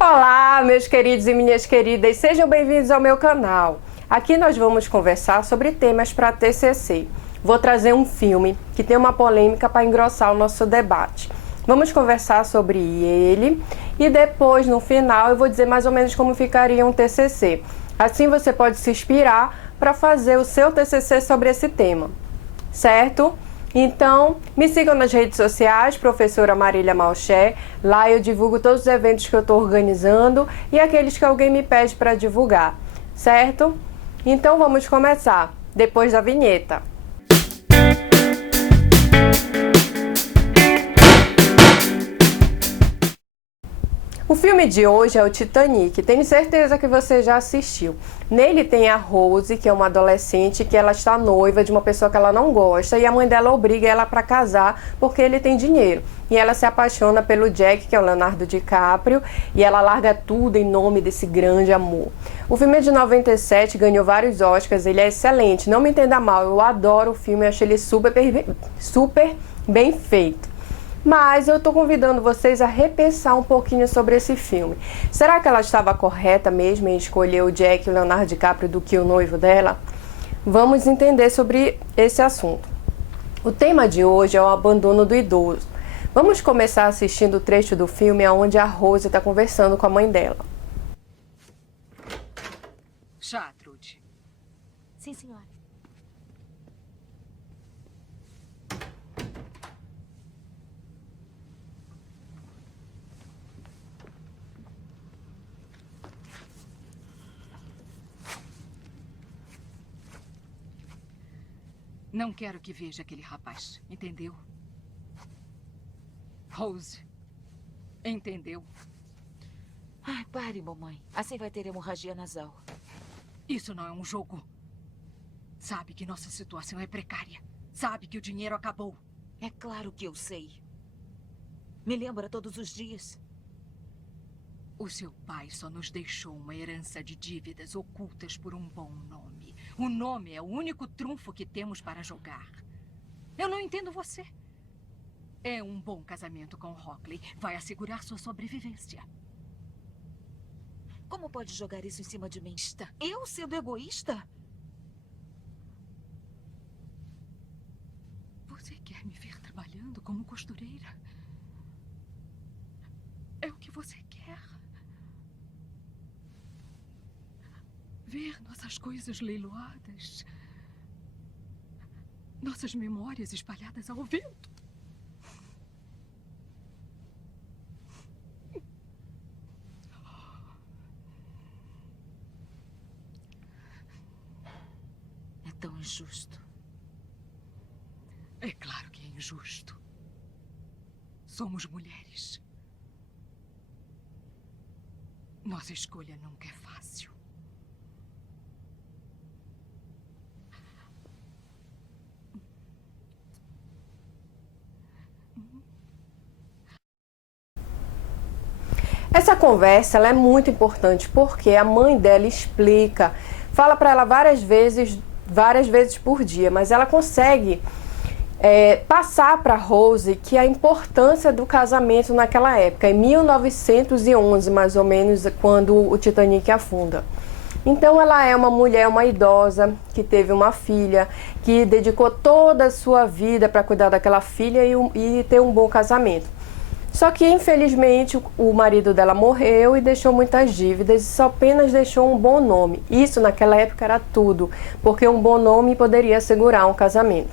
Olá, meus queridos e minhas queridas, sejam bem-vindos ao meu canal. Aqui nós vamos conversar sobre temas para TCC. Vou trazer um filme que tem uma polêmica para engrossar o nosso debate. Vamos conversar sobre ele e depois, no final, eu vou dizer mais ou menos como ficaria um TCC. Assim você pode se inspirar para fazer o seu TCC sobre esse tema, certo? Então, me sigam nas redes sociais, professora Marília Malché. Lá eu divulgo todos os eventos que eu estou organizando e aqueles que alguém me pede para divulgar, certo? Então vamos começar, depois da vinheta. O filme de hoje é o Titanic, tenho certeza que você já assistiu. Nele tem a Rose, que é uma adolescente, que ela está noiva de uma pessoa que ela não gosta e a mãe dela obriga ela para casar porque ele tem dinheiro. E ela se apaixona pelo Jack, que é o Leonardo DiCaprio, e ela larga tudo em nome desse grande amor. O filme é de 97, ganhou vários Oscars, ele é excelente, não me entenda mal, eu adoro o filme, achei ele super bem feito. Mas eu estou convidando vocês a repensar um pouquinho sobre esse filme. Será que ela estava correta mesmo em escolher o Jack e o Leonardo DiCaprio do que o noivo dela? Vamos entender sobre esse assunto. O tema de hoje é o abandono do idoso. Vamos começar assistindo o trecho do filme onde a Rose está conversando com a mãe dela. Chá, Trude. Sim, senhora. Não quero que veja aquele rapaz, entendeu? Rose, entendeu? Ai, pare, mamãe. Assim vai ter hemorragia nasal. Isso não é um jogo. Sabe que nossa situação é precária. Sabe que o dinheiro acabou. É claro que eu sei. Me lembra todos os dias. O seu pai só nos deixou uma herança de dívidas ocultas por um bom nome. O nome é o único trunfo que temos para jogar. Eu não entendo você. É um bom casamento com Rockley. Vai assegurar sua sobrevivência. Como pode jogar isso em cima de mim? Eu sendo egoísta? Você quer me ver trabalhando como costureira? É o que você quer? Ver nossas coisas leiloadas. Nossas memórias espalhadas ao vento. É tão injusto. É claro que é injusto. Somos mulheres. Nossa escolha nunca é fácil. Essa conversa ela é muito importante porque a mãe dela explica, fala para ela várias vezes por dia, mas ela consegue passar para Rose que a importância do casamento naquela época, em 1911 mais ou menos, quando o Titanic afunda. Então ela é uma mulher, uma idosa, que teve uma filha, que dedicou toda a sua vida para cuidar daquela filha e ter um bom casamento. Só que, infelizmente, o marido dela morreu e deixou muitas dívidas e só apenas deixou um bom nome. Isso, naquela época, era tudo, porque um bom nome poderia assegurar um casamento.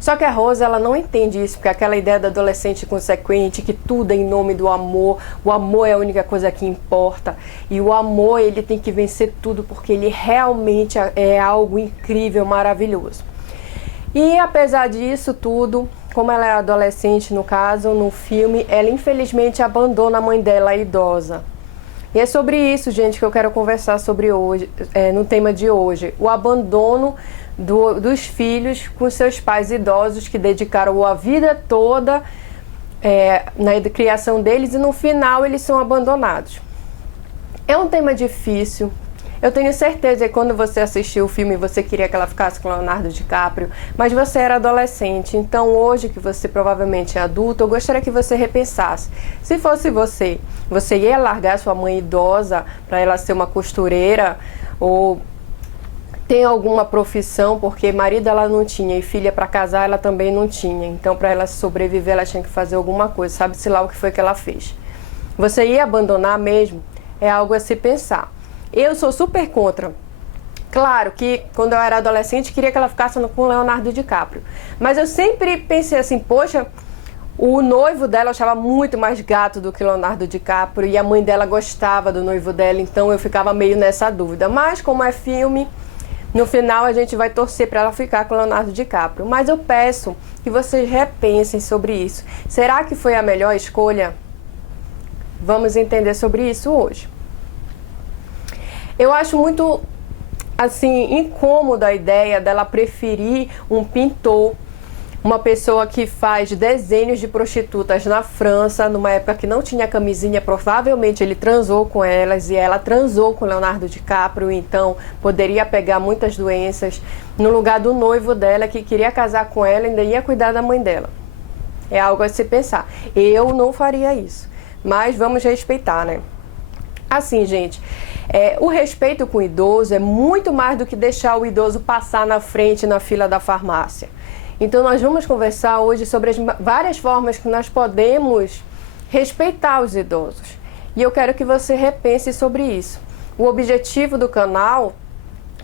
Só que a Rose, ela não entende isso, porque aquela ideia da adolescente consequente, que tudo é em nome do amor, o amor é a única coisa que importa, e o amor, ele tem que vencer tudo, porque ele realmente é algo incrível, maravilhoso. E apesar disso tudo, como ela é adolescente no caso, no filme, ela infelizmente abandona a mãe dela, a idosa. E é sobre isso, gente, que eu quero conversar sobre hoje, no tema de hoje. O abandono dos filhos com seus pais idosos que dedicaram a vida toda na criação deles e no final eles são abandonados. É um tema difícil, Eu tenho certeza que quando você assistiu o filme, você queria que ela ficasse com Leonardo DiCaprio, mas você era adolescente. Então, hoje que você provavelmente é adulto, eu gostaria que você repensasse. Se fosse você, você ia largar sua mãe idosa para ela ser uma costureira ou tem alguma profissão, porque marido ela não tinha e filha para casar ela também não tinha. Então, para ela sobreviver, ela tinha que fazer alguma coisa. Sabe-se lá o que foi que ela fez. Você ia abandonar mesmo? É algo a se pensar. Eu sou super contra. Claro que quando eu era adolescente queria que ela ficasse com Leonardo DiCaprio. Mas eu sempre pensei assim, poxa, o noivo dela eu achava muito mais gato do que Leonardo DiCaprio e a mãe dela gostava do noivo dela, então eu ficava meio nessa dúvida. Mas como é filme, no final a gente vai torcer para ela ficar com Leonardo DiCaprio. Mas eu peço que vocês repensem sobre isso. Será que foi a melhor escolha? Vamos entender sobre isso hoje. Eu acho muito, assim, incômoda a ideia dela preferir um pintor, uma pessoa que faz desenhos de prostitutas na França, numa época que não tinha camisinha, provavelmente ele transou com elas e ela transou com Leonardo DiCaprio, então poderia pegar muitas doenças, no lugar do noivo dela que queria casar com ela e ainda ia cuidar da mãe dela. É algo a se pensar. Eu não faria isso, mas vamos respeitar, né? Assim, gente, o respeito com o idoso é muito mais do que deixar o idoso passar na frente na fila da farmácia. Então nós vamos conversar hoje sobre as várias formas que nós podemos respeitar os idosos. E eu quero que você repense sobre isso. O objetivo do canal,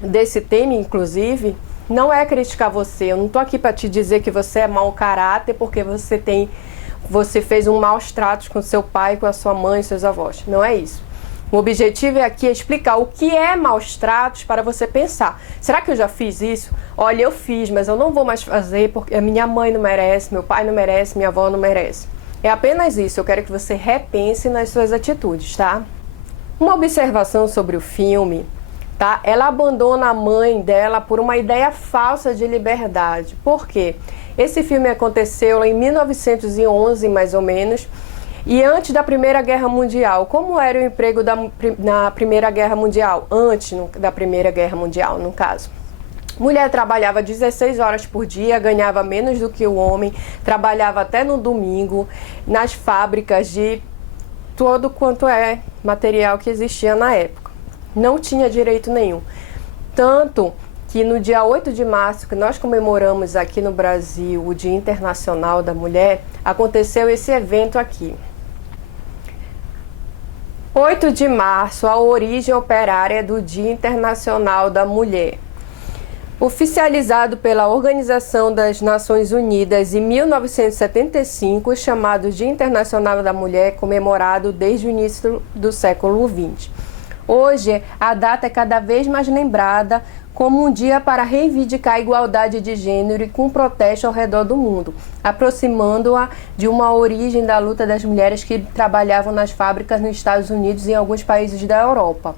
desse tema inclusive, não é criticar você. Eu não estou aqui para te dizer que você é mau caráter porque você fez um maus tratos com seu pai, com a sua mãe, seus avós. Não é isso. O objetivo é aqui explicar o que é maus tratos para você pensar. Será que eu já fiz isso? Olha, eu fiz, mas eu não vou mais fazer porque a minha mãe não merece, meu pai não merece, minha avó não merece. É apenas isso, eu quero que você repense nas suas atitudes, tá? Uma observação sobre o filme, tá? Ela abandona a mãe dela por uma ideia falsa de liberdade. Por quê? Esse filme aconteceu lá em 1911, mais ou menos, e antes da Primeira Guerra Mundial. Como era o emprego na Primeira Guerra Mundial? Antes da Primeira Guerra Mundial, no caso. Mulher trabalhava 16 horas por dia, ganhava menos do que o homem, trabalhava até no domingo, nas fábricas de todo quanto é material que existia na época. Não tinha direito nenhum. Tanto que no dia 8 de março, que nós comemoramos aqui no Brasil o Dia Internacional da Mulher, aconteceu esse evento aqui. 8 de março, a origem operária do Dia Internacional da Mulher. Oficializado pela Organização das Nações Unidas em 1975, chamado Dia Internacional da Mulher, comemorado desde o início do século XX. Hoje, a data é cada vez mais lembrada como um dia para reivindicar a igualdade de gênero e com protesto ao redor do mundo, aproximando-a de uma origem da luta das mulheres que trabalhavam nas fábricas nos Estados Unidos e em alguns países da Europa.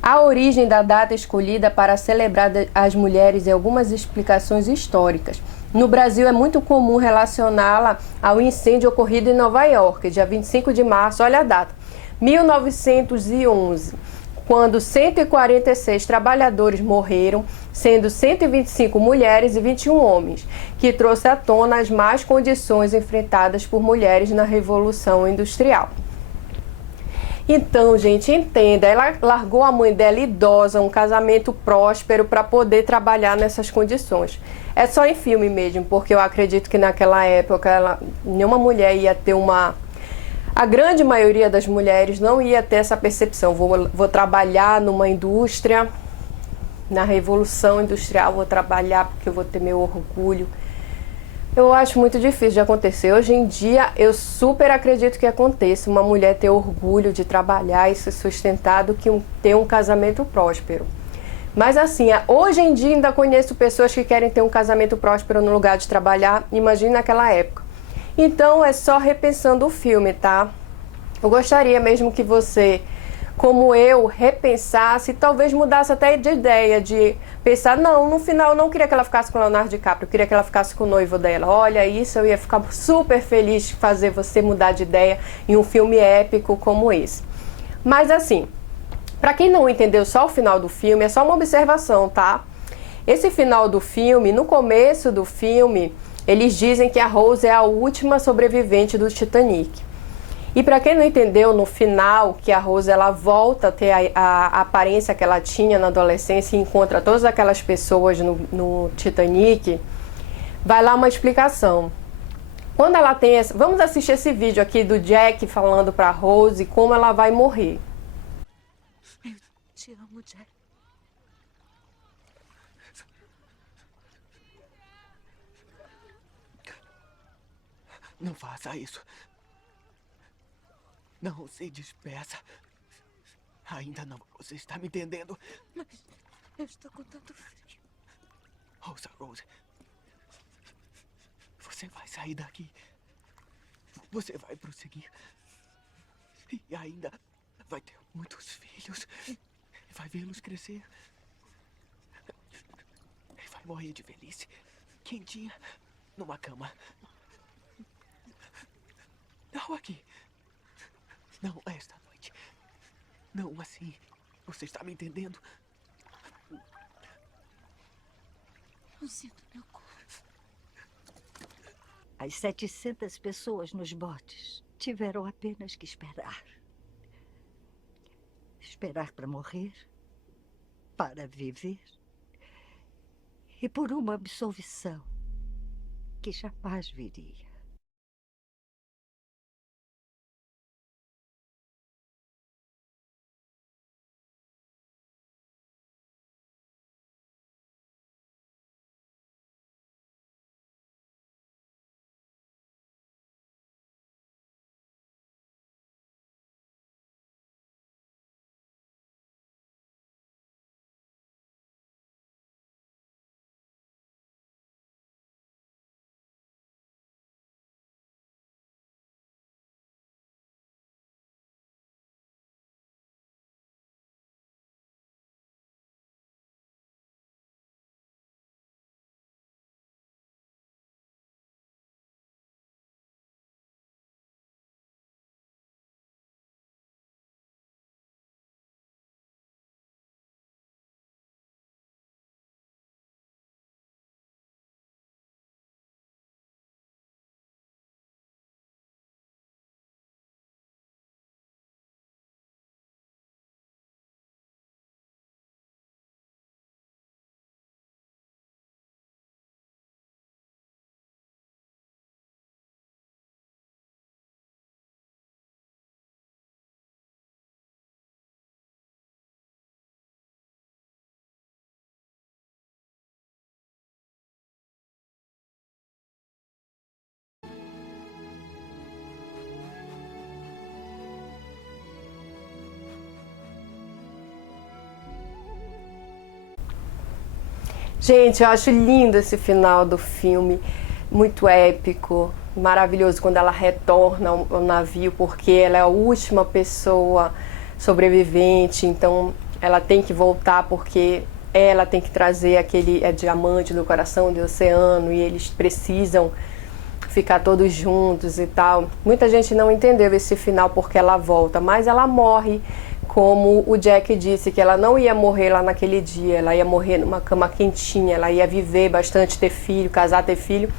A origem da data escolhida para celebrar as mulheres e algumas explicações históricas. No Brasil é muito comum relacioná-la ao incêndio ocorrido em Nova York, dia 25 de março, olha a data, 1911. Quando 146 trabalhadores morreram, sendo 125 mulheres e 21 homens, que trouxe à tona as más condições enfrentadas por mulheres na Revolução Industrial. Então, gente, entenda, ela largou a mãe dela idosa, um casamento próspero, para poder trabalhar nessas condições. É só em filme mesmo, porque eu acredito que naquela época nenhuma mulher ia ter uma... A grande maioria das mulheres não ia ter essa percepção. Vou trabalhar numa indústria, na Revolução Industrial, vou trabalhar porque eu vou ter meu orgulho. Eu acho muito difícil de acontecer. Hoje em dia, eu super acredito que aconteça uma mulher ter orgulho de trabalhar e se sustentar do que ter um casamento próspero. Mas assim, hoje em dia ainda conheço pessoas que querem ter um casamento próspero no lugar de trabalhar. Imagine naquela época. Então, é só repensando o filme, tá? Eu gostaria mesmo que você, como eu, repensasse e talvez mudasse até de ideia, de pensar, não, no final eu não queria que ela ficasse com o Leonardo DiCaprio, eu queria que ela ficasse com o noivo dela. Olha, isso eu ia ficar super feliz de fazer você mudar de ideia em um filme épico como esse. Mas assim, Para quem não entendeu só o final do filme, é só uma observação, tá? Esse final do filme, no começo do filme, eles dizem que a Rose é a última sobrevivente do Titanic. E para quem não entendeu, no final, que a Rose ela volta a ter a aparência que ela tinha na adolescência e encontra todas aquelas pessoas no Titanic, vai lá uma explicação. Quando ela tem essa... Vamos assistir esse vídeo aqui do Jack falando para Rose como ela vai morrer. Eu te amo, Jack. Não faça isso. Não se despeça. Ainda não. Você está me entendendo? Mas eu estou com tanto frio. Ouça, Rose. Você vai sair daqui. Você vai prosseguir. E ainda vai ter muitos filhos. Vai vê-los crescer. E vai morrer de velhice. Quentinha. Numa cama. Não aqui. Não esta noite. Não assim. Você está me entendendo? Não sinto meu corpo. As 700 pessoas nos botes tiveram apenas que esperar. Esperar para morrer, para viver e por uma absolvição que jamais viria. Gente, eu acho lindo esse final do filme, muito épico, maravilhoso quando ela retorna ao navio, porque ela é a última pessoa sobrevivente, então ela tem que voltar porque ela tem que trazer aquele diamante do coração do oceano e eles precisam ficar todos juntos e tal. Muita gente não entendeu esse final porque ela volta, mas ela morre. Como o Jack disse, que ela não ia morrer lá naquele dia, ela ia morrer numa cama quentinha, ela ia viver bastante, ter filho, casar, ter filho,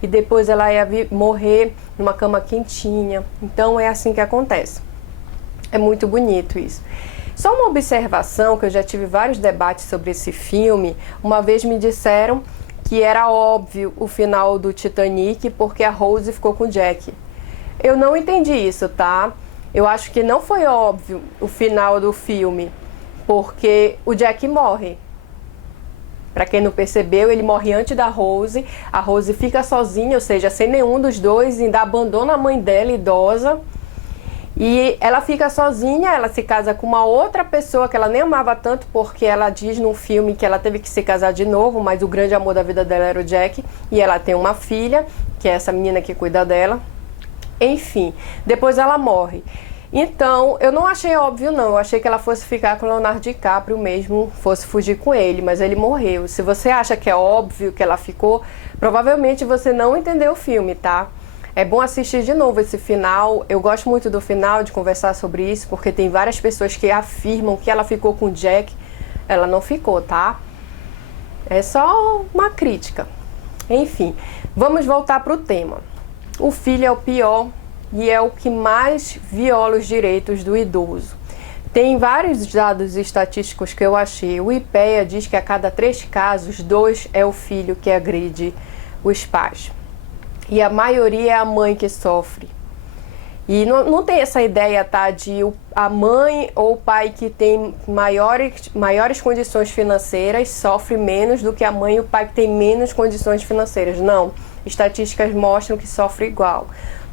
e depois ela ia morrer numa cama quentinha. Então é assim que acontece. É muito bonito isso. Só uma observação, que eu já tive vários debates sobre esse filme. Uma vez me disseram que era óbvio o final do Titanic porque a Rose ficou com o Jack. Eu não entendi isso, tá? Eu acho que não foi óbvio o final do filme, porque o Jack morre. Para quem não percebeu, ele morre antes da Rose. A Rose fica sozinha, ou seja, sem nenhum dos dois, ainda abandona a mãe dela, idosa. E ela fica sozinha, ela se casa com uma outra pessoa que ela nem amava tanto, porque ela diz no filme que ela teve que se casar de novo, mas o grande amor da vida dela era o Jack. E ela tem uma filha, que é essa menina que cuida dela. Enfim, depois ela morre. Então, eu não achei óbvio não, eu achei que ela fosse ficar com o Leonardo DiCaprio mesmo, fosse fugir com ele, mas ele morreu. Se você acha que é óbvio que ela ficou, provavelmente você não entendeu o filme, tá? É bom assistir de novo esse final. Eu gosto muito do final, de conversar sobre isso, porque tem várias pessoas que afirmam que ela ficou com o Jack. Ela não ficou, tá? É só uma crítica. Enfim, vamos voltar para o tema. O filho é o pior e é o que mais viola os direitos do idoso. Tem vários dados estatísticos que eu achei. O IPEA diz que a cada 3 casos, 2 é o filho que agride os pais. E a maioria é a mãe que sofre. E não tem essa ideia, tá, de a mãe ou o pai que tem maiores condições financeiras sofre menos do que a mãe e o pai que tem menos condições financeiras. Não, estatísticas mostram que sofre igual.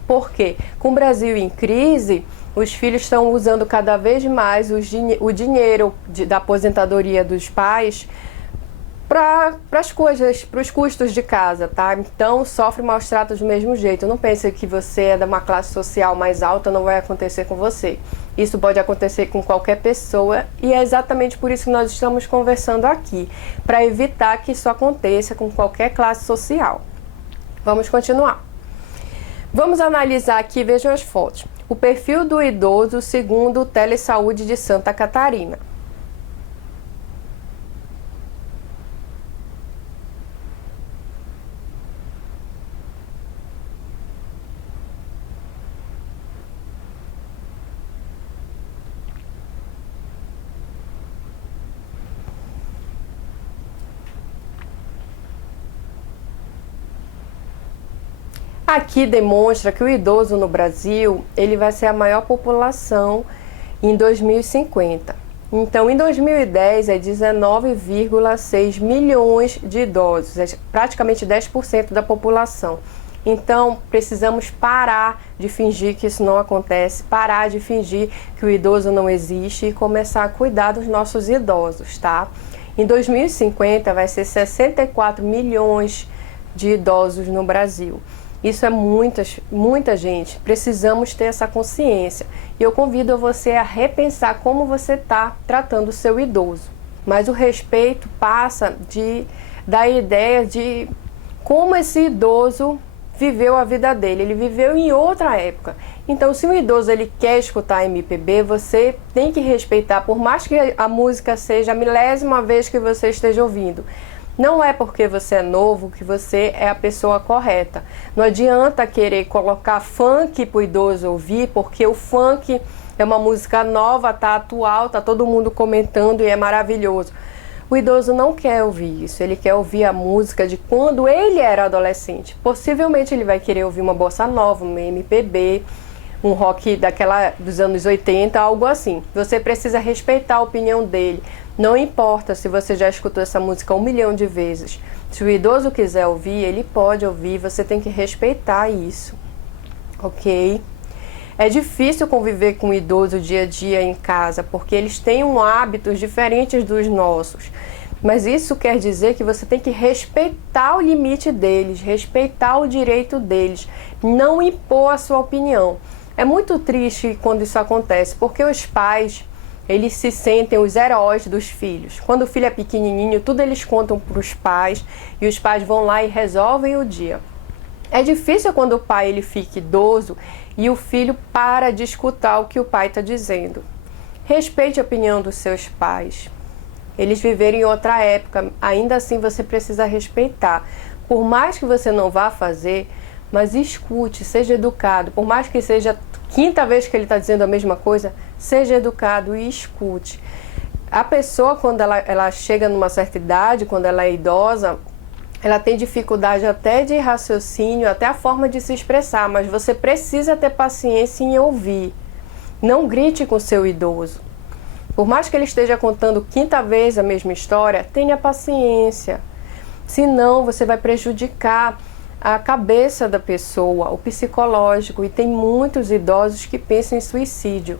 Por quê? Com o Brasil em crise, os filhos estão usando cada vez mais o dinheiro da aposentadoria dos pais para as coisas, para os custos de casa, tá? Então sofre maus tratos do mesmo jeito. Não pense que você é de uma classe social mais alta, não vai acontecer com você. Isso pode acontecer com qualquer pessoa e é exatamente por isso que nós estamos conversando aqui, para evitar que isso aconteça com qualquer classe social. Vamos continuar. Vamos analisar aqui, vejam as fotos. O perfil do idoso segundo o Telesaúde de Santa Catarina. Aqui demonstra que o idoso no Brasil, ele vai ser a maior população em 2050. Então, em 2010, é 19,6 milhões de idosos, é praticamente 10% da população. Então, precisamos parar de fingir que isso não acontece, parar de fingir que o idoso não existe e começar a cuidar dos nossos idosos, tá? Em 2050, vai ser 64 milhões de idosos no Brasil. Isso é muita gente. Precisamos ter essa consciência. E eu convido você a repensar como você está tratando o seu idoso. Mas o respeito passa da ideia de como esse idoso viveu a vida dele. Ele viveu em outra época. Então, se o idoso ele quer escutar MPB, você tem que respeitar, por mais que a música seja a milésima vez que você esteja ouvindo. Não é porque você é novo que você é a pessoa correta. Não adianta querer colocar funk para o idoso ouvir, porque o funk é uma música nova, tá atual, tá todo mundo comentando e é maravilhoso. O idoso não quer ouvir isso, ele quer ouvir a música de quando ele era adolescente. Possivelmente ele vai querer ouvir uma bossa nova, uma MPB, um rock dos anos 80, algo assim. Você precisa respeitar a opinião dele. Não importa se você já escutou essa música 1 milhão de vezes. Se o idoso quiser ouvir, ele pode ouvir, você tem que respeitar isso, ok? É difícil conviver com o idoso dia a dia em casa, porque eles têm hábitos diferentes dos nossos. Mas isso quer dizer que você tem que respeitar o limite deles, respeitar o direito deles, não impor a sua opinião. É muito triste quando isso acontece, porque os pais, eles se sentem os heróis dos filhos. Quando o filho é pequenininho, tudo eles contam para os pais e os pais vão lá e resolvem o dia. É difícil quando o pai ele fica idoso e o filho para de escutar o que o pai está dizendo. Respeite a opinião dos seus pais. Eles viveram em outra época, ainda assim você precisa respeitar. Por mais que você não vá fazer, mas escute, seja educado. Por mais que seja a 5ª vez que ele está dizendo a mesma coisa, seja educado e escute. A pessoa, quando ela chega numa certa idade, quando ela é idosa, ela tem dificuldade até de raciocínio, até a forma de se expressar, mas você precisa ter paciência em ouvir. Não grite com o seu idoso. Por mais que ele esteja contando 5ª vez a mesma história, tenha paciência. Senão, você vai prejudicar a cabeça da pessoa, o psicológico, e tem muitos idosos que pensam em suicídio.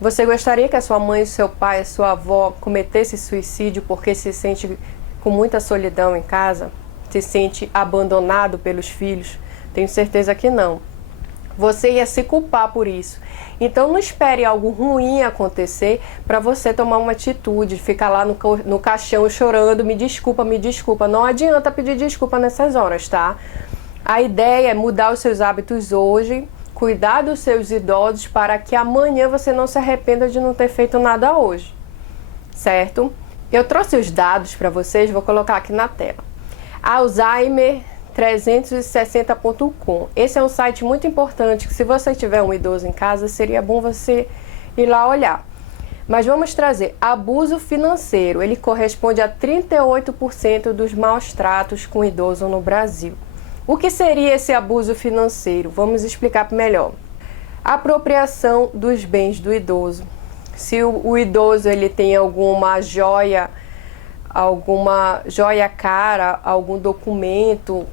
Você gostaria que a sua mãe, seu pai, a sua avó cometesse suicídio porque se sente com muita solidão em casa? Se sente abandonado pelos filhos? Tenho certeza que não. Você ia se culpar por isso. Então não espere algo ruim acontecer para você tomar uma atitude, ficar lá no caixão chorando, me desculpa, me desculpa. Não adianta pedir desculpa nessas horas, tá? A ideia é mudar os seus hábitos hoje, cuidar dos seus idosos para que amanhã você não se arrependa de não ter feito nada hoje, certo? Eu trouxe os dados para vocês, vou colocar aqui na tela. Alzheimer 360.com. Esse é um site muito importante, que se você tiver um idoso em casa, seria bom você ir lá olhar. Mas vamos trazer abuso financeiro. Ele corresponde a 38% dos maus tratos com idoso no Brasil. O que seria esse abuso financeiro? Vamos explicar melhor. Apropriação dos bens do idoso. Se o idoso ele tem alguma joia cara, algum documento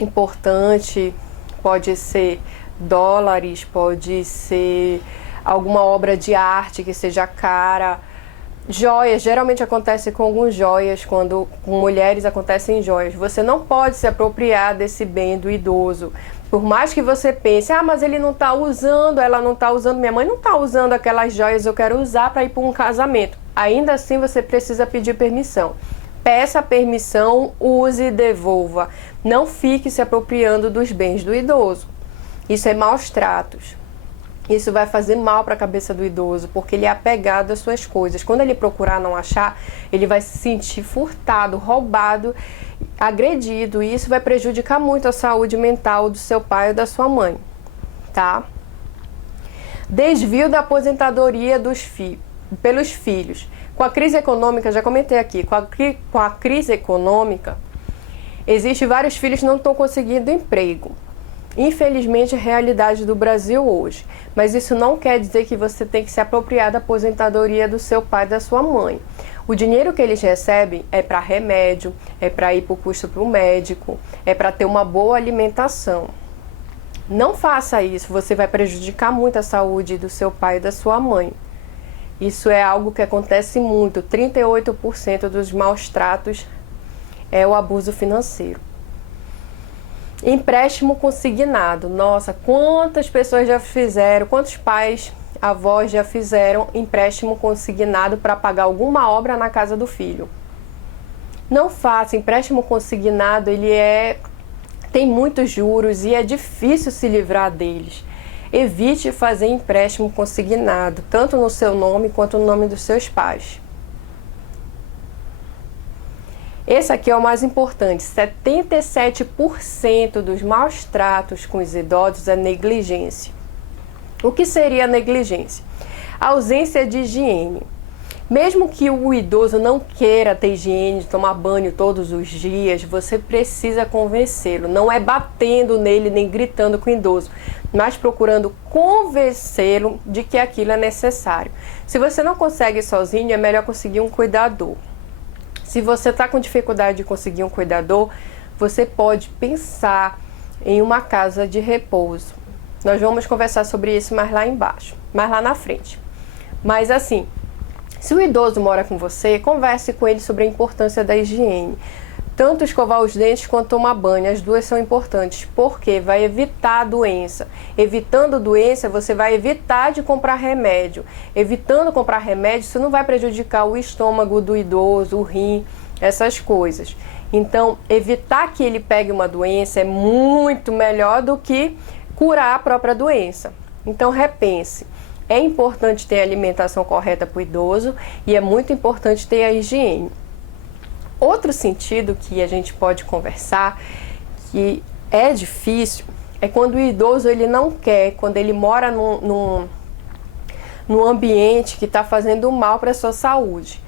importante, pode ser dólares, pode ser alguma obra de arte que seja cara, joias, geralmente acontece com algumas joias, quando com mulheres acontecem joias. Você não pode se apropriar desse bem do idoso. Por mais que você pense, mas ele não está usando, ela não está usando, minha mãe não está usando aquelas joias, eu quero usar para ir para um casamento. Ainda assim você precisa pedir permissão. Peça permissão, use e devolva. Não fique se apropriando dos bens do idoso. Isso é maus tratos. Isso vai fazer mal para a cabeça do idoso, porque ele é apegado às suas coisas. Quando ele procurar não achar, ele vai se sentir furtado, roubado, agredido, e isso vai prejudicar muito a saúde mental do seu pai ou da sua mãe, tá? Desvio da aposentadoria pelos filhos. Com a crise econômica, já comentei aqui, com a crise econômica, existem vários filhos que não estão conseguindo emprego. Infelizmente, é a realidade do Brasil hoje. Mas isso não quer dizer que você tem que se apropriar da aposentadoria do seu pai e da sua mãe. O dinheiro que eles recebem é para remédio, é para ir para o custo para o médico, é para ter uma boa alimentação. Não faça isso, você vai prejudicar muito a saúde do seu pai e da sua mãe. Isso é algo que acontece muito. 38% dos maus tratos é o abuso financeiro. Empréstimo consignado. Nossa, quantas pessoas já fizeram, quantos pais, avós já fizeram empréstimo consignado para pagar alguma obra na casa do filho? Não faça. Empréstimo consignado, tem muitos juros e é difícil se livrar deles. Evite fazer empréstimo consignado, tanto no seu nome quanto no nome dos seus pais. Esse aqui é o mais importante, 77% dos maus tratos com os idosos é negligência. O que seria negligência? Ausência de higiene. Mesmo que o idoso não queira ter higiene, tomar banho todos os dias, você precisa convencê-lo. Não é batendo nele nem gritando com o idoso, mas procurando convencê-lo de que aquilo é necessário. Se você não consegue sozinho, é melhor conseguir um cuidador. Se você está com dificuldade de conseguir um cuidador, você pode pensar em uma casa de repouso. Nós vamos conversar sobre isso mais lá embaixo, mais lá na frente. Mas assim, se o idoso mora com você, converse com ele sobre a importância da higiene. Tanto escovar os dentes quanto tomar banho, as duas são importantes, porque vai evitar a doença. Evitando doença, você vai evitar de comprar remédio. Evitando comprar remédio, isso não vai prejudicar o estômago do idoso, o rim, essas coisas. Então, evitar que ele pegue uma doença é muito melhor do que curar a própria doença. Então, repense. É importante ter a alimentação correta para o idoso e é muito importante ter a higiene. Outro sentido que a gente pode conversar, que é difícil, é quando o idoso ele não quer, quando ele mora num ambiente que está fazendo mal para a sua saúde.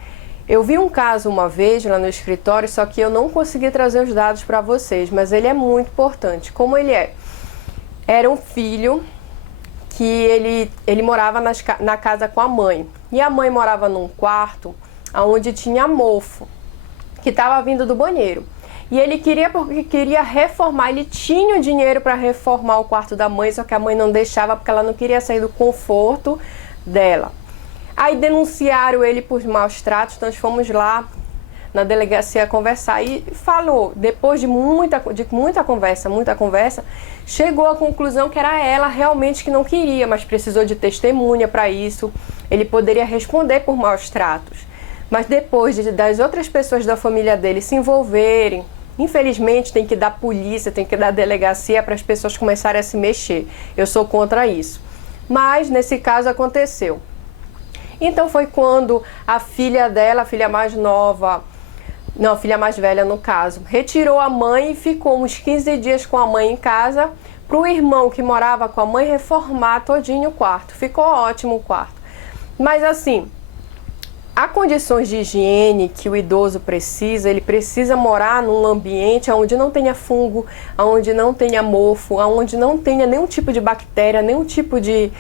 Eu vi um caso uma vez lá no escritório, só que eu não consegui trazer os dados para vocês, mas ele é muito importante. Como ele é? Era um filho que ele morava na casa com a mãe. E a mãe morava num quarto onde tinha mofo, que estava vindo do banheiro. E ele queria, porque queria reformar, ele tinha o dinheiro para reformar o quarto da mãe, só que a mãe não deixava porque ela não queria sair do conforto dela. Aí denunciaram ele por maus tratos, nós fomos lá na delegacia conversar e falou, depois de muita conversa, chegou à conclusão que era ela realmente que não queria, mas precisou de testemunha para isso, ele poderia responder por maus tratos. Mas depois das outras pessoas da família dele se envolverem, Infelizmente, tem que dar polícia, tem que dar delegacia para as pessoas começarem a se mexer. Eu sou contra isso. Mas, nesse caso, aconteceu. Então, foi quando a filha dela, a filha mais nova, não, a filha mais velha no caso, retirou a mãe e ficou uns 15 dias com a mãe em casa, para o irmão que morava com a mãe reformar todinho o quarto. Ficou ótimo o quarto. Mas assim, há condições de higiene que o idoso precisa, ele precisa morar num ambiente onde não tenha fungo, onde não tenha mofo, onde não tenha nenhum tipo de bactéria, nenhum tipo de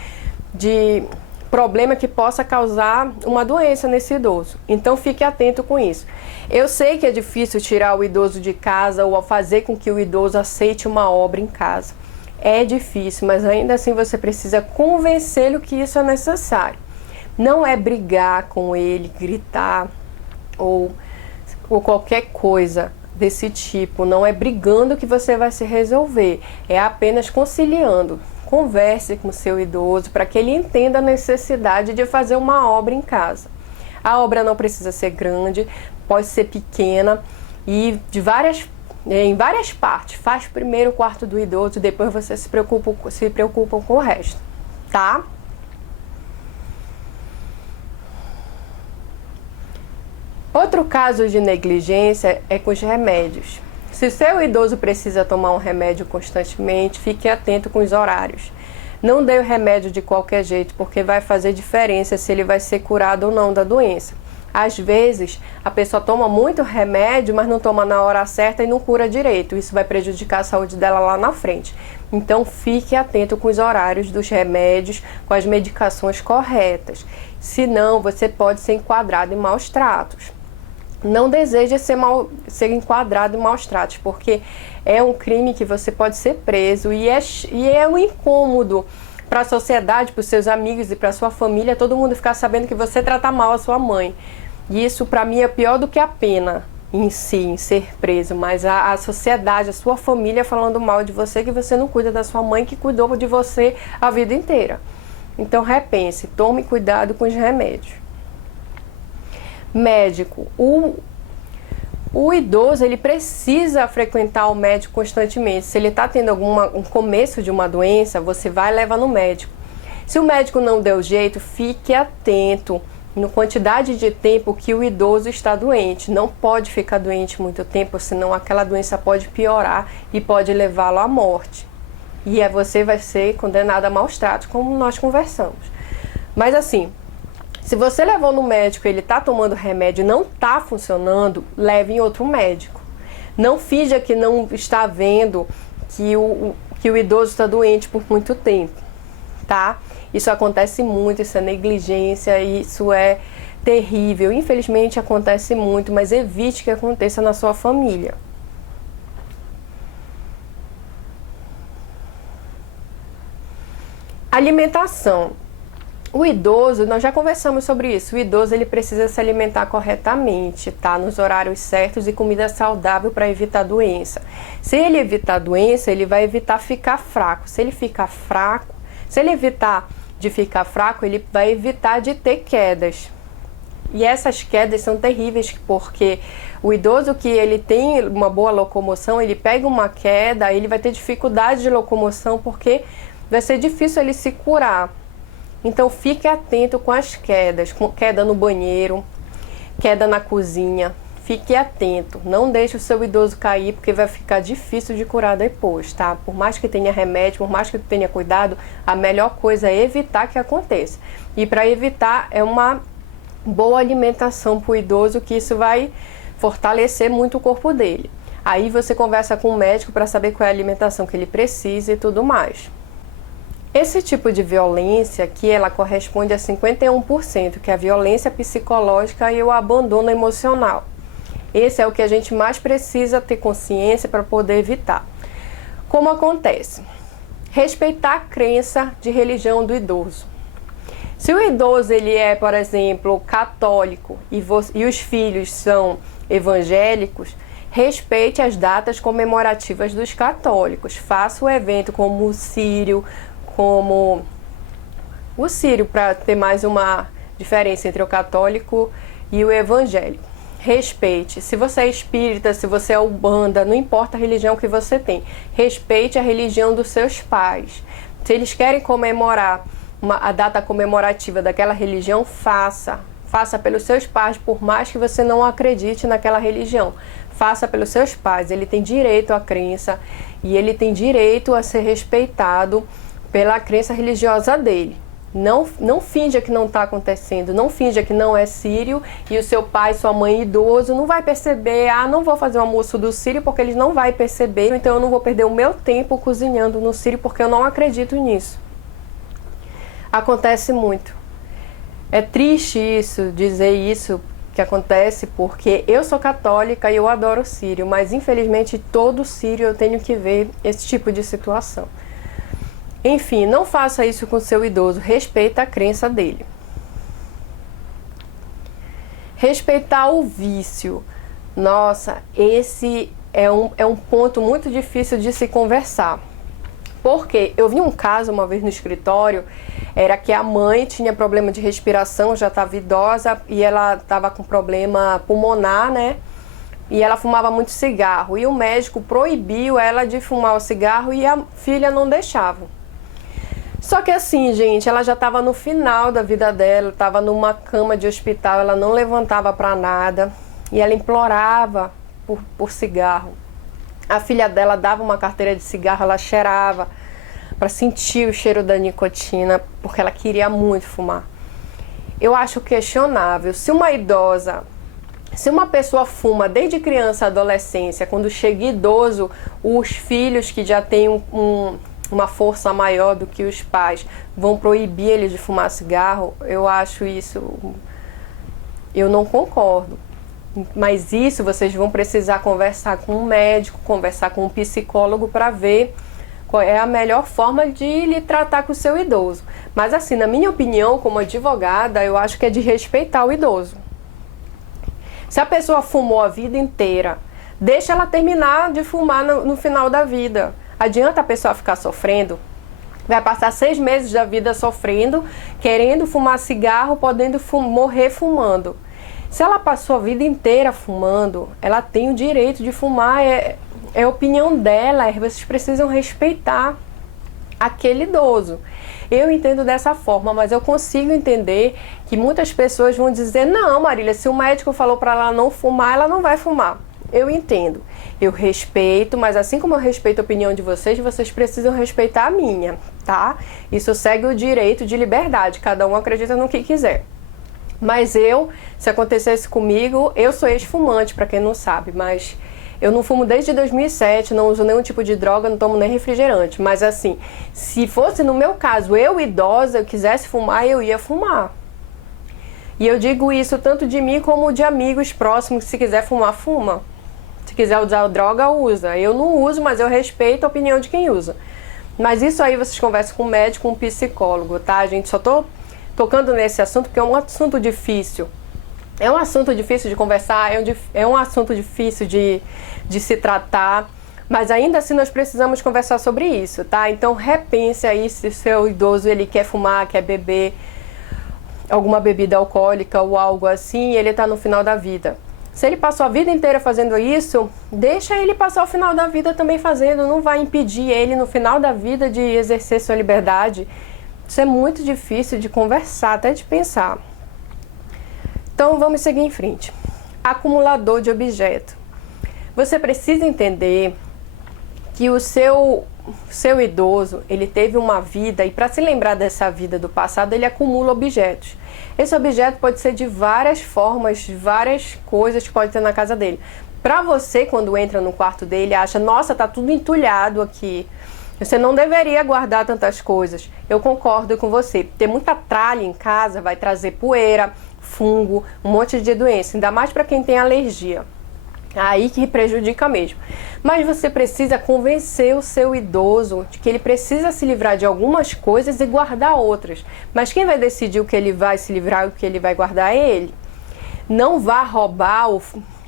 problema que possa causar uma doença nesse idoso. Então fique atento com isso. Eu sei que é difícil tirar o idoso de casa ou fazer com que o idoso aceite uma obra em casa. É difícil, mas ainda assim você precisa convencê-lo que isso é necessário. Não é brigar com ele, gritar ou qualquer coisa desse tipo. Não é brigando que você vai se resolver. É apenas conciliando. Converse com o seu idoso para que ele entenda a necessidade de fazer uma obra em casa. A obra não precisa ser grande, pode ser pequena e em várias partes. Faz primeiro o quarto do idoso, depois você se preocupa com o resto, tá? Outro caso de negligência é com os remédios. Se o seu idoso precisa tomar um remédio constantemente, fique atento com os horários. Não dê o remédio de qualquer jeito, porque vai fazer diferença se ele vai ser curado ou não da doença. Às vezes, a pessoa toma muito remédio, mas não toma na hora certa e não cura direito. Isso vai prejudicar a saúde dela lá na frente. Então, fique atento com os horários dos remédios, com as medicações corretas. Senão, você pode ser enquadrado em maus tratos. Não deseje ser enquadrado em maus tratos, porque é um crime que você pode ser preso e é um incômodo para a sociedade, para os seus amigos e para a sua família, todo mundo ficar sabendo que você trata mal a sua mãe. E isso, para mim, é pior do que a pena em si, em ser preso, mas a sociedade, a sua família falando mal de você, que você não cuida da sua mãe, que cuidou de você a vida inteira. Então, repense, tome cuidado com os remédios. Médico. O idoso, ele precisa frequentar o médico constantemente. Se ele está tendo um começo de uma doença, você vai levar no médico. Se o médico não deu jeito, fique atento na quantidade de tempo que o idoso está doente. Não pode ficar doente muito tempo, senão aquela doença pode piorar e pode levá-lo à morte. E você vai ser condenado a maus tratos, como nós conversamos. Mas assim, se você levou no médico e ele está tomando remédio e não está funcionando, leve em outro médico. Não finja que não está vendo que o idoso está doente por muito tempo, tá? Isso acontece muito, isso é negligência, isso é terrível. Infelizmente acontece muito, mas evite que aconteça na sua família. Alimentação. O idoso, nós já conversamos sobre isso, o idoso ele precisa se alimentar corretamente, tá? Nos horários certos e comida saudável para evitar doença. Se ele evitar doença, ele vai evitar ficar fraco. Se ele evitar de ficar fraco, ele vai evitar de ter quedas. E essas quedas são terríveis, porque o idoso que ele tem uma boa locomoção, ele pega uma queda, ele vai ter dificuldade de locomoção, porque vai ser difícil ele se curar. Então fique atento com as quedas, com queda no banheiro, queda na cozinha. Fique atento, não deixe o seu idoso cair, porque vai ficar difícil de curar depois, tá? Por mais que tenha remédio, por mais que tenha cuidado, a melhor coisa é evitar que aconteça. E para evitar é uma boa alimentação para o idoso, que isso vai fortalecer muito o corpo dele. Aí você conversa com o médico para saber qual é a alimentação que ele precisa e tudo mais. Esse tipo de violência aqui, ela corresponde a 51%, que é a violência psicológica e o abandono emocional. Esse é o que a gente mais precisa ter consciência para poder evitar. Como acontece? Respeitar a crença de religião do idoso. Se o idoso ele é, por exemplo, católico e os filhos são evangélicos, respeite as datas comemorativas dos católicos. Faça o evento como o Sírio, para ter mais uma diferença entre o católico e o evangélico. respeite. Se você é espírita, se você é umbanda, não importa a religião que você tem, respeite a religião dos seus pais. Se eles querem comemorar a data comemorativa daquela religião, faça. Faça pelos seus pais, por mais que você não acredite naquela religião. Faça pelos seus pais. Ele tem direito à crença e ele tem direito a ser respeitado pela crença religiosa dele. Não finja que não está acontecendo, não finja que não é sírio e o seu pai, sua mãe idoso não vai perceber, não vou fazer o almoço do sírio porque eles não vão perceber, então eu não vou perder o meu tempo cozinhando no sírio porque eu não acredito nisso. Acontece muito. É triste isso, dizer isso que acontece, porque eu sou católica e eu adoro o sírio, mas infelizmente todo sírio eu tenho que ver esse tipo de situação. Enfim, não faça isso com seu idoso, respeita a crença dele. Respeitar o vício. Nossa, esse é um ponto muito difícil de se conversar. Porque eu vi um caso uma vez no escritório, era que a mãe tinha problema de respiração, já estava idosa e ela estava com problema pulmonar, né? E ela fumava muito cigarro. E o médico proibiu ela de fumar o cigarro e a filha não deixava. Só que assim, gente, ela já estava no final da vida dela, estava numa cama de hospital, ela não levantava para nada e ela implorava por cigarro. A filha dela dava uma carteira de cigarro, ela cheirava para sentir o cheiro da nicotina, porque ela queria muito fumar. Eu acho questionável. Se uma idosa, se uma pessoa fuma desde criança, adolescência, quando chega idoso, os filhos que já têm uma força maior do que os pais vão proibir eles de fumar cigarro, eu acho isso, eu não concordo. Mas isso vocês vão precisar conversar com um médico, conversar com um psicólogo para ver qual é a melhor forma de lhe tratar com o seu idoso. Mas assim, na minha opinião, como advogada, eu acho que é de respeitar o idoso. Se a pessoa fumou a vida inteira, deixa ela terminar de fumar no final da vida. Adianta a pessoa ficar sofrendo? Vai passar 6 meses da vida sofrendo, querendo fumar cigarro, podendo morrer fumando. Se ela passou a vida inteira fumando, ela tem o direito de fumar, é a opinião dela, vocês precisam respeitar aquele idoso. Eu entendo dessa forma, mas eu consigo entender que muitas pessoas vão dizer, não, Marília, se o médico falou para ela não fumar, ela não vai fumar. Eu entendo, eu respeito, mas assim como eu respeito a opinião de vocês, vocês precisam respeitar a minha, tá? Isso segue o direito de liberdade, cada um acredita no que quiser. Mas se acontecesse comigo, eu sou ex-fumante, para quem não sabe, mas eu não fumo desde 2007, não uso nenhum tipo de droga, não tomo nem refrigerante. Mas assim, se fosse no meu caso, eu idosa, eu quisesse fumar, eu ia fumar. E eu digo isso tanto de mim como de amigos próximos, que se quiser fumar, fuma. Se quiser usar droga, usa. Eu não uso, mas eu respeito a opinião de quem usa. Mas isso aí vocês conversam com um médico, com um psicólogo, tá, gente? Só tô tocando nesse assunto porque é um assunto difícil. É um assunto difícil de conversar, é um assunto difícil de se tratar, mas ainda assim nós precisamos conversar sobre isso, tá? Então repense aí se o seu idoso ele quer fumar, quer beber alguma bebida alcoólica ou algo assim, e ele tá no final da vida. Se ele passou a vida inteira fazendo isso, deixa ele passar o final da vida também fazendo, não vai impedir ele no final da vida de exercer sua liberdade. Isso é muito difícil de conversar, até de pensar. Então vamos seguir em frente. Acumulador de objeto. Você precisa entender que o seu idoso, ele teve uma vida, e para se lembrar dessa vida do passado, ele acumula objetos. Esse objeto pode ser de várias formas, de várias coisas que pode ter na casa dele. Para você, quando entra no quarto dele, acha, nossa, tá tudo entulhado aqui. Você não deveria guardar tantas coisas. Eu concordo com você. Ter muita tralha em casa vai trazer poeira, fungo, um monte de doença. Ainda mais para quem tem alergia. Aí que prejudica mesmo. Mas você precisa convencer o seu idoso de que ele precisa se livrar de algumas coisas e guardar outras. Mas quem vai decidir o que ele vai se livrar e o que ele vai guardar é ele. Não vá roubar,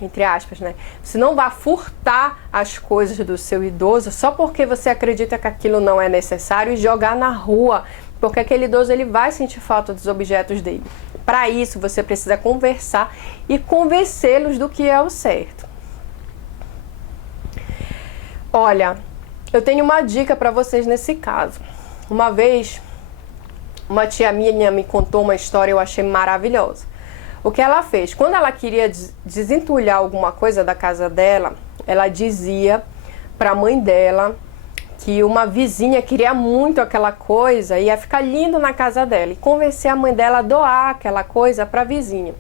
entre aspas, né? Você não vá furtar as coisas do seu idoso só porque você acredita que aquilo não é necessário e jogar na rua porque aquele idoso ele vai sentir falta dos objetos dele. Para isso, você precisa conversar e convencê-los do que é o certo. Olha, eu tenho uma dica para vocês nesse caso. Uma vez, uma tia minha me contou uma história que eu achei maravilhosa. O que ela fez? Quando ela queria desentulhar alguma coisa da casa dela, ela dizia para a mãe dela que uma vizinha queria muito aquela coisa e ia ficar lindo na casa dela. E convencer a mãe dela a doar aquela coisa para a vizinha.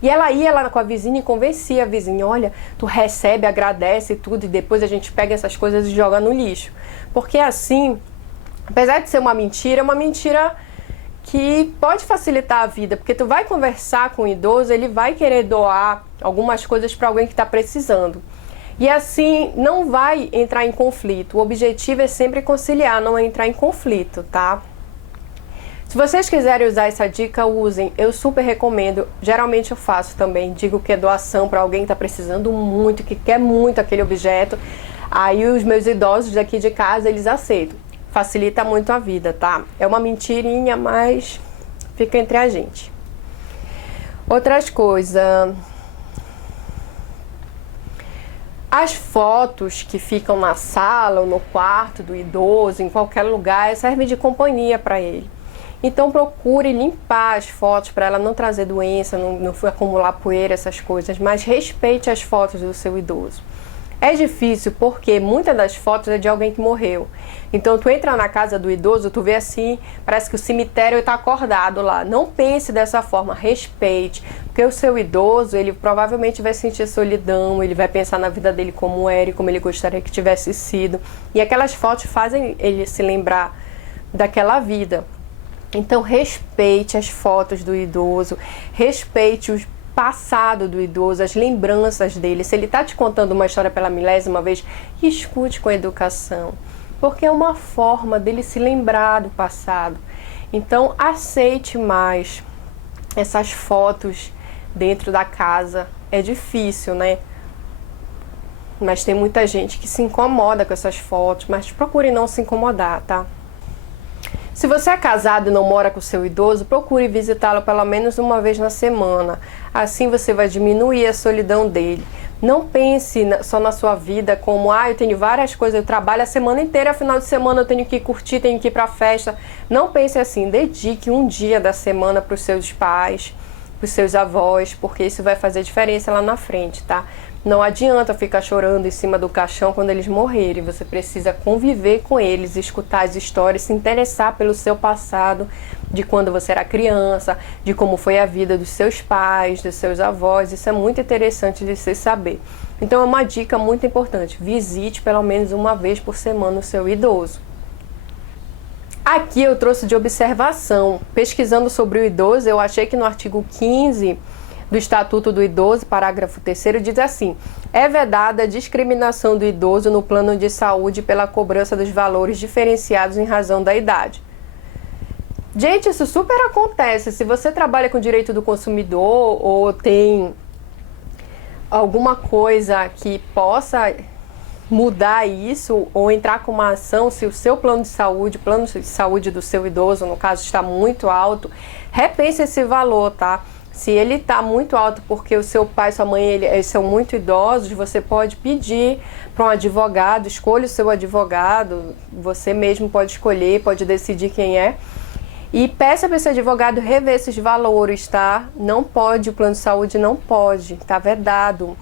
E ela ia lá com a vizinha e convencia a vizinha: olha, tu recebe, agradece e tudo, e depois a gente pega essas coisas e joga no lixo. Porque assim, apesar de ser uma mentira, é uma mentira que pode facilitar a vida, porque tu vai conversar com o idoso, ele vai querer doar algumas coisas para alguém que está precisando. E assim, não vai entrar em conflito. O objetivo é sempre conciliar, não é entrar em conflito, tá? Se vocês quiserem usar essa dica, usem. Eu super recomendo. Geralmente eu faço também. Digo que é doação para alguém que está precisando muito, que quer muito aquele objeto. Aí os meus idosos daqui de casa, eles aceitam. Facilita muito a vida, tá? É uma mentirinha, mas fica entre a gente. Outras coisas. As fotos que ficam na sala ou no quarto do idoso, em qualquer lugar, servem de companhia para ele. Então procure limpar as fotos para ela não trazer doença, não acumular poeira, essas coisas, mas respeite as fotos do seu idoso. É difícil porque muitas das fotos é de alguém que morreu. Então tu entra na casa do idoso, tu vê assim, parece que o cemitério está acordado lá. Não pense dessa forma, respeite. Porque o seu idoso, ele provavelmente vai sentir solidão, ele vai pensar na vida dele como era e como ele gostaria que tivesse sido. E aquelas fotos fazem ele se lembrar daquela vida. Então respeite as fotos do idoso, respeite os passado do idoso, as lembranças dele. Se ele está te contando uma história pela milésima vez, escute com educação, porque é uma forma dele se lembrar do passado. Então aceite mais essas fotos dentro da casa. É difícil, né? Mas tem muita gente que se incomoda com essas fotos, mas procure não se incomodar, tá? Se você é casado e não mora com o seu idoso, procure visitá-lo pelo menos uma vez na semana. Assim você vai diminuir a solidão dele. Não pense só na sua vida como, eu tenho várias coisas, eu trabalho a semana inteira, final de semana eu tenho que curtir, tenho que ir para a festa. Não pense assim, dedique um dia da semana para os seus pais, para os seus avós, porque isso vai fazer diferença lá na frente, tá? Não adianta ficar chorando em cima do caixão quando eles morrerem. Você precisa conviver com eles, escutar as histórias, se interessar pelo seu passado, de quando você era criança, de como foi a vida dos seus pais, dos seus avós. Isso é muito interessante de se saber. Então é uma dica muito importante. Visite pelo menos uma vez por semana o seu idoso. Aqui eu trouxe de observação. Pesquisando sobre o idoso, eu achei que no artigo 15... do Estatuto do Idoso, parágrafo 3º, diz assim: é vedada a discriminação do idoso no plano de saúde pela cobrança dos valores diferenciados em razão da idade. Gente, isso super acontece. Se você trabalha com direito do consumidor ou tem alguma coisa que possa mudar isso ou entrar com uma ação, se o seu plano de saúde do seu idoso, no caso, está muito alto, repense esse valor, tá? Se ele está muito alto porque o seu pai e sua mãe eles são muito idosos, você pode pedir para um advogado, escolha o seu advogado, você mesmo pode escolher, pode decidir quem é. E peça para esse advogado rever esses valores, tá? Não pode, o plano de saúde não pode, tá vedado.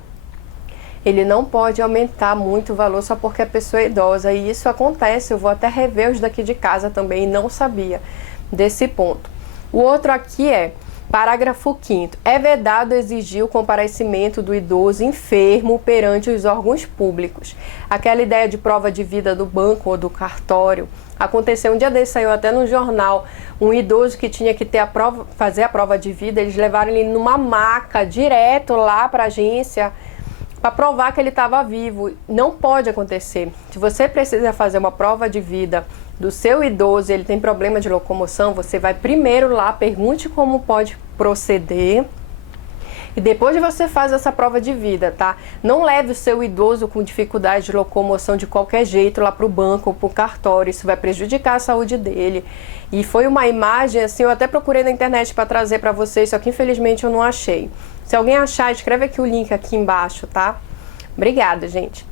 Ele não pode aumentar muito o valor só porque a pessoa é idosa. E isso acontece, eu vou até rever os daqui de casa também, não sabia desse ponto. O outro aqui é... Parágrafo 5º. É vedado exigir o comparecimento do idoso enfermo perante os órgãos públicos. Aquela ideia de prova de vida do banco ou do cartório. Aconteceu um dia desse, saiu até no jornal, um idoso que tinha que ter fazer a prova de vida, eles levaram ele numa maca direto lá para a agência para provar que ele estava vivo. Não pode acontecer. Se você precisa fazer uma prova de vida do seu idoso e ele tem problema de locomoção, você vai primeiro lá, pergunte como pode proceder E depois você faz essa prova de vida, tá? Não leve o seu idoso com dificuldade de locomoção de qualquer jeito lá para o banco ou para o cartório. Isso vai prejudicar a saúde dele. E foi uma imagem, assim, eu até procurei na internet para trazer para vocês, só que infelizmente eu não achei. Se alguém achar, escreve aqui o link aqui embaixo, tá? Obrigada, gente.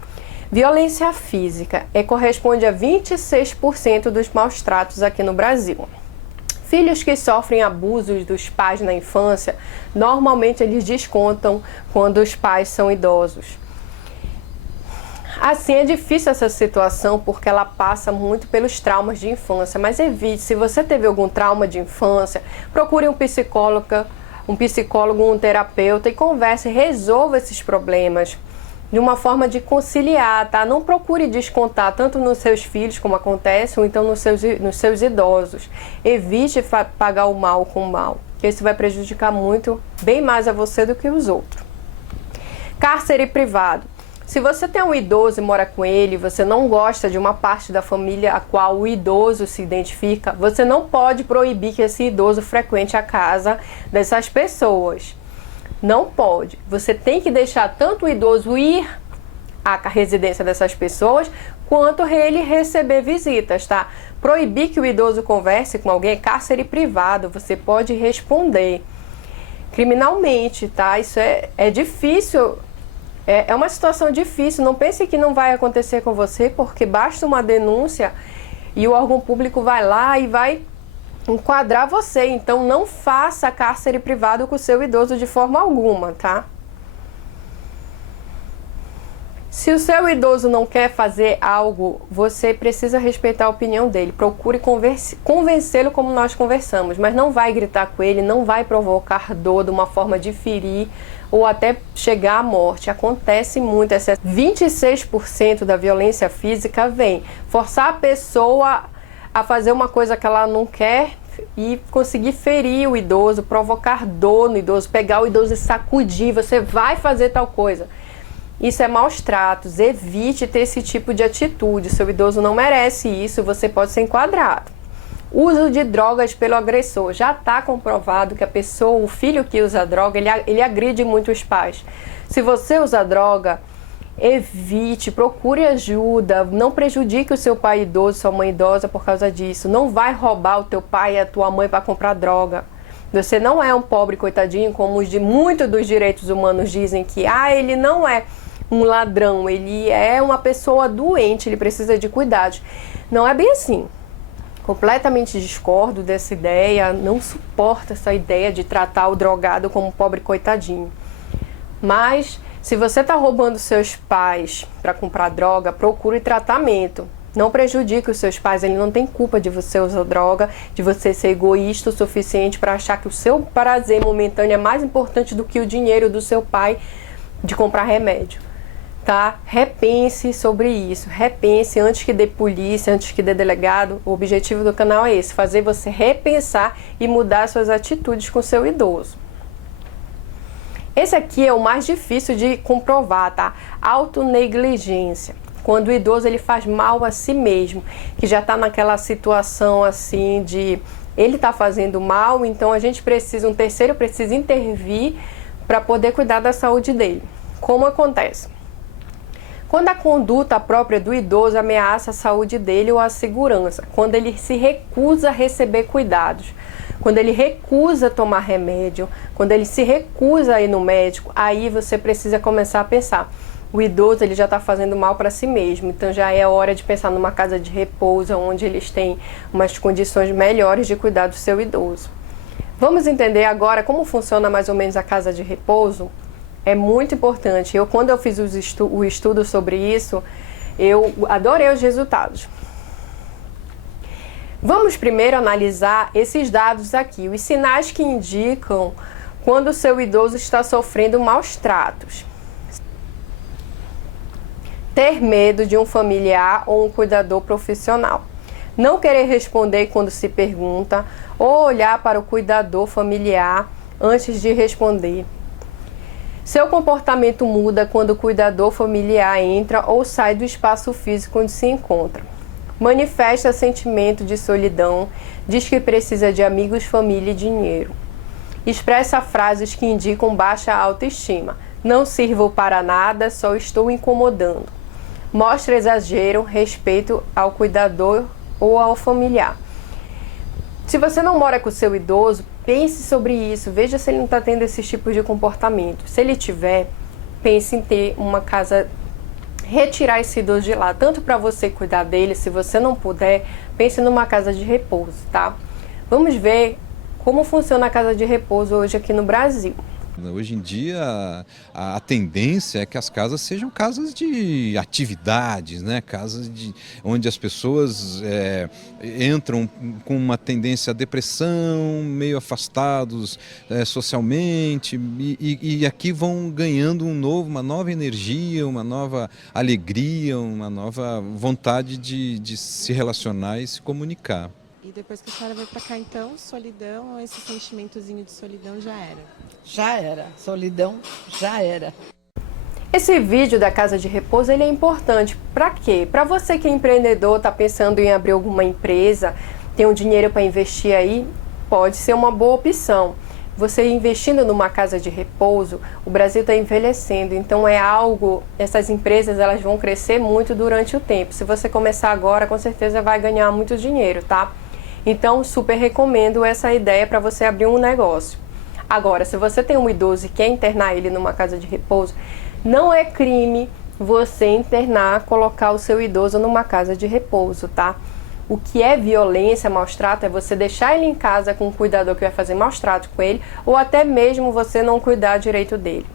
Violência física corresponde a 26% dos maus tratos aqui no Brasil. Filhos que sofrem abusos dos pais na infância, normalmente eles descontam quando os pais são idosos. Assim, é difícil essa situação porque ela passa muito pelos traumas de infância, mas evite, se você teve algum trauma de infância, procure um psicólogo, um terapeuta e converse, resolva esses problemas de uma forma de conciliar, tá? Não procure descontar tanto nos seus filhos, como acontece, ou então nos seus idosos. Evite pagar o mal com o mal, porque isso vai prejudicar muito, bem mais a você do que os outros. Cárcere privado. Se você tem um idoso e mora com ele, você não gosta de uma parte da família a qual o idoso se identifica, você não pode proibir que esse idoso frequente a casa dessas pessoas. Não pode. Você tem que deixar tanto o idoso ir à residência dessas pessoas, quanto ele receber visitas, tá? Proibir que o idoso converse com alguém é cárcere privado, você pode responder criminalmente, tá? Isso é difícil, é uma situação difícil, não pense que não vai acontecer com você, porque basta uma denúncia e o órgão público vai lá e vai enquadrar você, então não faça cárcere privado com o seu idoso de forma alguma, tá? Se o seu idoso não quer fazer algo, você precisa respeitar a opinião dele. Procure convencê-lo como nós conversamos, mas não vai gritar com ele, não vai provocar dor de uma forma de ferir ou até chegar à morte. Acontece muito, 26% da violência física vem forçar a pessoa a fazer uma coisa que ela não quer e conseguir ferir o idoso, provocar dor no idoso, pegar o idoso e sacudir, você vai fazer tal coisa. Isso é maus tratos, evite ter esse tipo de atitude, seu idoso não merece isso, você pode ser enquadrado. Uso de drogas pelo agressor, já está comprovado que a pessoa, o filho que usa droga, ele agride muito os pais. Se você usa droga, evite, procure ajuda, não prejudique o seu pai idoso, sua mãe idosa por causa disso. Não vai roubar o teu pai e a tua mãe para comprar droga. Você não é um pobre coitadinho, como muitos dos direitos humanos dizem que ele não é um ladrão, ele é uma pessoa doente, ele precisa de cuidados. Não é bem assim. Completamente discordo dessa ideia, não suporto essa ideia de tratar o drogado como um pobre coitadinho. Mas se você está roubando seus pais para comprar droga, procure tratamento. Não prejudique os seus pais, ele não tem culpa de você usar droga, de você ser egoísta o suficiente para achar que o seu prazer momentâneo é mais importante do que o dinheiro do seu pai de comprar remédio. Tá? Repense sobre isso, repense antes que dê polícia, antes que dê delegado. O objetivo do canal é esse, fazer você repensar e mudar suas atitudes com o seu idoso. Esse aqui é o mais difícil de comprovar, tá? Autonegligência. Quando o idoso ele faz mal a si mesmo, que já está naquela situação assim de ele está fazendo mal, então a gente precisa, um terceiro precisa intervir para poder cuidar da saúde dele. Como acontece? Quando a conduta própria do idoso ameaça a saúde dele ou a segurança, quando ele se recusa a receber cuidados, quando ele recusa tomar remédio, quando ele se recusa a ir no médico, aí você precisa começar a pensar. O idoso ele já está fazendo mal para si mesmo, então já é hora de pensar numa casa de repouso, onde eles têm umas condições melhores de cuidar do seu idoso. Vamos entender agora como funciona mais ou menos a casa de repouso? É muito importante. Quando eu fiz o estudo sobre isso, eu adorei os resultados. Vamos primeiro analisar esses dados aqui, os sinais que indicam quando o seu idoso está sofrendo maus tratos. Ter medo de um familiar ou um cuidador profissional. Não querer responder quando se pergunta ou olhar para o cuidador familiar antes de responder. Seu comportamento muda quando o cuidador familiar entra ou sai do espaço físico onde se encontra. Manifesta sentimento de solidão, diz que precisa de amigos, família e dinheiro. Expressa frases que indicam baixa autoestima. Não sirvo para nada, só estou incomodando. Mostra exagero, respeito ao cuidador ou ao familiar. Se você não mora com o seu idoso, pense sobre isso, veja se ele não está tendo esses tipos de comportamento. Se ele tiver, pense em ter uma casa, retirar esse idoso de lá, tanto para você cuidar dele, se você não puder, pense numa casa de repouso, tá? Vamos ver como funciona a casa de repouso hoje aqui no Brasil. Hoje em dia, a tendência é que as casas sejam casas de atividades, né? Casas onde as pessoas entram com uma tendência à depressão, meio afastados socialmente, e aqui vão ganhando uma nova energia, uma nova alegria, uma nova vontade de se relacionar e se comunicar. E depois que a senhora veio pra cá, então, solidão, esse sentimentozinho de solidão já era? Já era. Solidão já era. Esse vídeo da casa de repouso, ele é importante. Para quê? Para você que é empreendedor, está pensando em abrir alguma empresa, tem um dinheiro para investir aí, pode ser uma boa opção. Você investindo numa casa de repouso, o Brasil está envelhecendo, então é algo, essas empresas elas vão crescer muito durante o tempo. Se você começar agora, com certeza vai ganhar muito dinheiro, tá? Então, super recomendo essa ideia para você abrir um negócio. Agora, se você tem um idoso e quer internar ele numa casa de repouso, não é crime você internar, colocar o seu idoso numa casa de repouso, tá? O que é violência, maus trato, é você deixar ele em casa com um cuidador que vai fazer maus tratos com ele, ou até mesmo você não cuidar direito dele.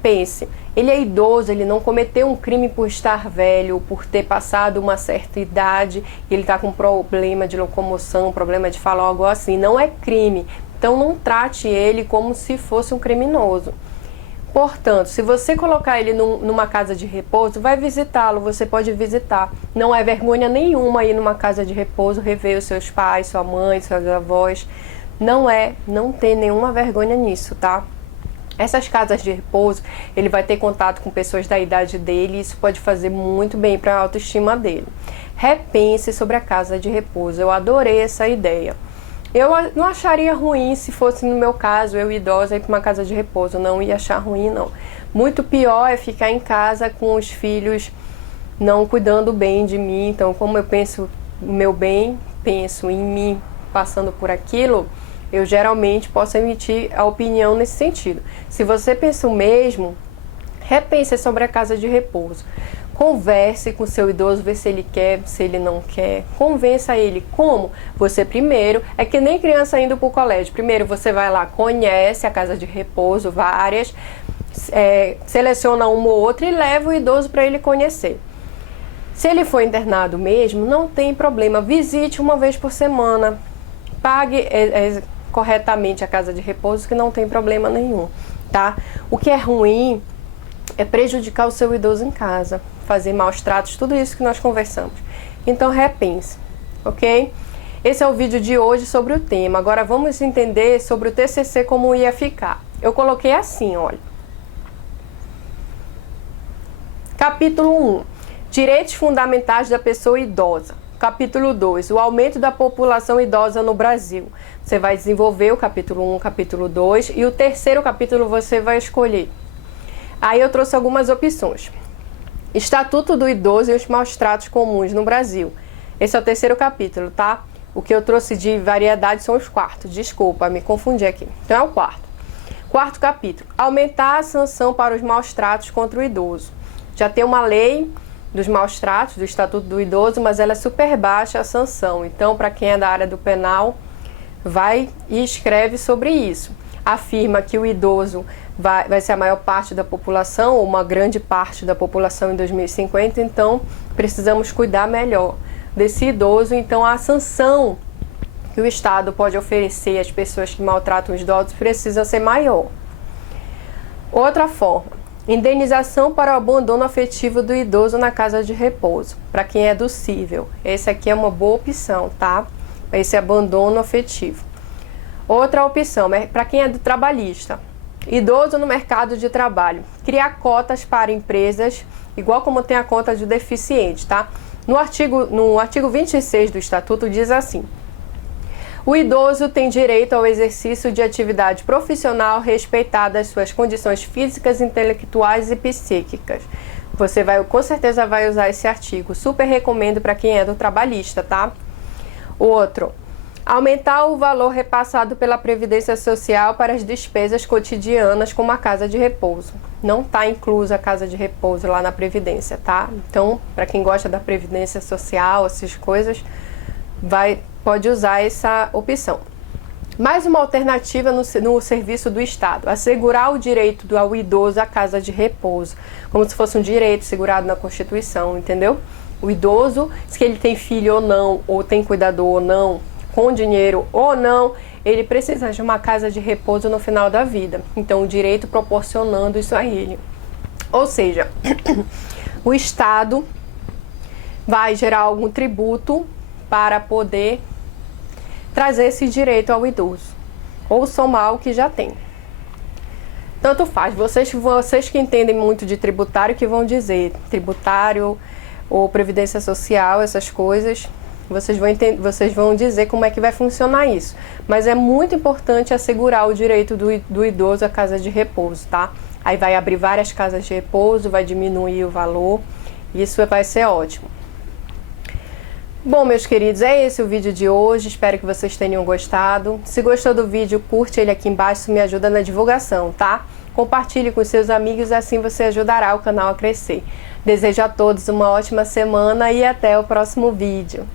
Pense, ele é idoso, ele não cometeu um crime por estar velho, por ter passado uma certa idade, e ele está com problema de locomoção, problema de fala, algo assim. Não é crime, então não trate ele como se fosse um criminoso. Portanto, se você colocar ele numa casa de repouso, vai visitá-lo, você pode visitar. Não é vergonha nenhuma ir numa casa de repouso, rever os seus pais, sua mãe, seus avós. Não tem nenhuma vergonha nisso, tá? Essas casas de repouso, ele vai ter contato com pessoas da idade dele e isso pode fazer muito bem para a autoestima dele. Repense sobre a casa de repouso, eu adorei essa ideia. Eu não acharia ruim se fosse no meu caso, eu idosa, ir para uma casa de repouso, não ia achar ruim não. Muito pior é ficar em casa com os filhos não cuidando bem de mim, então como eu penso o meu bem, penso em mim passando por aquilo, eu geralmente posso emitir a opinião nesse sentido. Se você pensa o mesmo, repense sobre a casa de repouso. Converse com o seu idoso, vê se ele quer, se ele não quer. Convença ele. Como? Você primeiro, é que nem criança indo para o colégio. Primeiro você vai lá, conhece a casa de repouso, várias, seleciona uma ou outra e leva o idoso para ele conhecer. Se ele for internado mesmo, não tem problema. Visite uma vez por semana. Pague corretamente a casa de repouso, que não tem problema nenhum, tá? O que é ruim é prejudicar o seu idoso em casa, fazer maus tratos, tudo isso que nós conversamos. Então repense, ok? Esse é o vídeo de hoje sobre o tema. Agora vamos entender sobre o TCC, como ia ficar. Eu coloquei assim, olha. Capítulo 1. Direitos fundamentais da pessoa idosa. Capítulo 2, o aumento da população idosa no Brasil. Você vai desenvolver o capítulo 1, capítulo 2 e o terceiro capítulo você vai escolher. Aí eu trouxe algumas opções. Estatuto do idoso e os maus tratos comuns no Brasil. Esse é o terceiro capítulo, tá? O que eu trouxe de variedade são os quartos. Desculpa, me confundi aqui. Então é o quarto. Quarto capítulo. Aumentar a sanção para os maus tratos contra o idoso. Já tem uma lei dos maus tratos, do Estatuto do Idoso, mas ela é super baixa a sanção. Então, para quem é da área do penal, vai e escreve sobre isso. Afirma que o idoso vai ser a maior parte da população, ou uma grande parte da população em 2050, então precisamos cuidar melhor desse idoso. Então, a sanção que o Estado pode oferecer às pessoas que maltratam os idosos precisa ser maior. Outra forma. Indenização para o abandono afetivo do idoso na casa de repouso, para quem é docível. Esse aqui é uma boa opção, tá? Esse abandono afetivo. Outra opção é para quem é do trabalhista. Idoso no mercado de trabalho. Criar cotas para empresas, igual como tem a cota de deficiente, tá? No artigo 26 do Estatuto diz assim: O idoso tem direito ao exercício de atividade profissional respeitadas suas condições físicas, intelectuais e psíquicas. Você com certeza vai usar esse artigo. Super recomendo para quem é do trabalhista, tá? Outro. Aumentar o valor repassado pela Previdência Social para as despesas cotidianas como a casa de repouso. Não está inclusa a casa de repouso lá na Previdência, tá? Então, para quem gosta da Previdência Social, essas coisas, pode usar essa opção. Mais uma alternativa no serviço do Estado. Assegurar o direito ao idoso à casa de repouso, como se fosse um direito segurado na Constituição, entendeu? O idoso, se ele tem filho ou não, ou tem cuidador ou não, com dinheiro ou não, ele precisa de uma casa de repouso no final da vida. Então, o direito proporcionando isso a ele. Ou seja, o Estado vai gerar algum tributo para poder trazer esse direito ao idoso, ou somar o que já tem. Tanto faz, vocês que entendem muito de tributário que vão dizer, tributário ou previdência social, essas coisas, vocês vão dizer como é que vai funcionar isso. Mas é muito importante assegurar o direito do idoso à casa de repouso, tá? Aí vai abrir várias casas de repouso, vai diminuir o valor, isso vai ser ótimo. Bom, meus queridos, é esse o vídeo de hoje, espero que vocês tenham gostado. Se gostou do vídeo, curte ele aqui embaixo, isso me ajuda na divulgação, tá? Compartilhe com seus amigos, assim você ajudará o canal a crescer. Desejo a todos uma ótima semana e até o próximo vídeo.